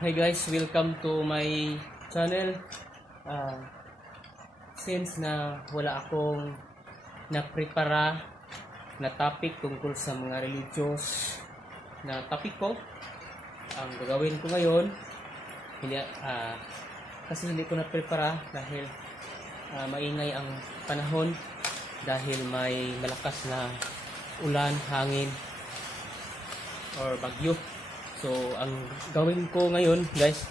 Hi guys, welcome to my channel. Since na wala akong naprepara na topic tungkol sa mga religious na topic ko, ang gagawin ko ngayon, hindi, kasi hindi ko naprepara dahil maingay ang panahon dahil may malakas na ulan, hangin, or bagyo. So, ang gawin ko ngayon, guys,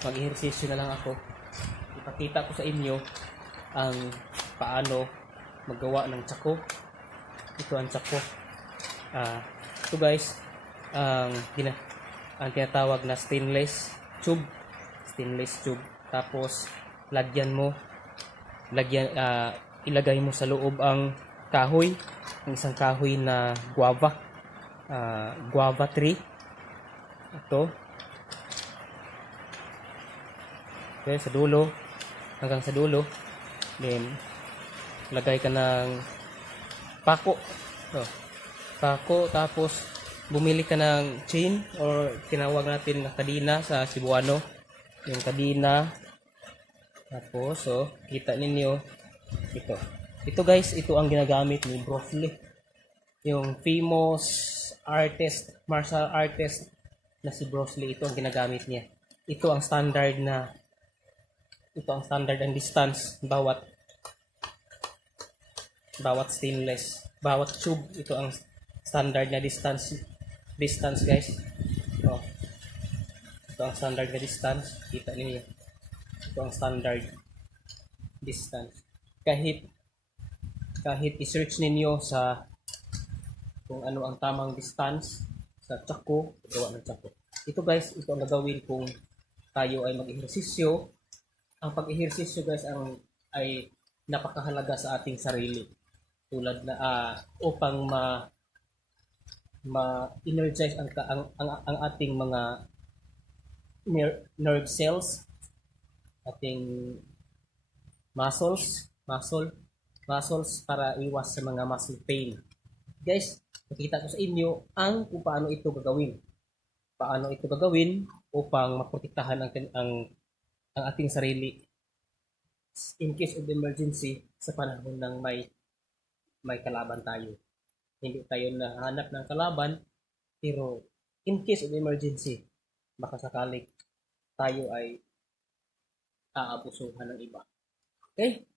mag-ehersisyo na lang ako. Ipakita ko sa inyo ang paano maggawa ng tsako. Ito ang tsako. Ito guys, ang tinatawag na stainless tube. Stainless tube. Tapos, ilagay mo sa loob ang kahoy. Ang isang kahoy na guava tree. Ito. Okay, sa dulo. Hanggang sa dulo. Then, lagay ka ng pako. Ito. Pako. Tapos, bumili ka ng chain or tinawag natin na kadina sa Cebuano. Yung kadina. Tapos, kita ninyo. Ito. Ito guys, ito ang ginagamit ni Bruce Lee. Yung famous artist, martial artist na si Bruce Lee, ito ang ginagamit niya. Ito ang standard ang distance bawat stainless, bawat tube, ito ang standard na distance guys. Ito ang standard na distance, kita niyo. Ito ang standard distance. Kahit i-search ninyo sa kung ano ang tamang distance sa tsako, gawa ng tsako. Ito guys, ito ang gagawin kung tayo ay mag-ehersisyo. Ang pag-ehersisyo guys ay napakahalaga sa ating sarili. Tulad na upang ma-energize ang ating mga nerve cells, ating muscles para iwas sa mga muscle pain. Guys, nakita ko sa inyo kung paano ito gagawin upang maprotektahan ang ating sarili in case of emergency sa panahon ng may kalaban tayo. Hindi tayo nahanap ng kalaban, pero in case of emergency, baka sakaling tayo ay aabusuhan ng iba. Okay?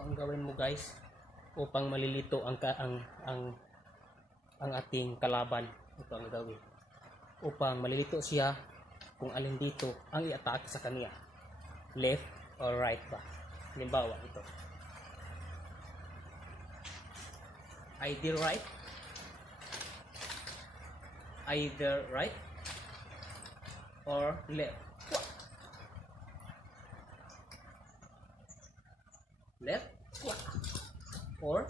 ito ang gawin mo guys upang malilito ang ating kalaban. Ito ang gawin upang malilito siya kung alin dito ang i-atake sa kanya, left or right ba. Halimbawa ito, either right or left. Left or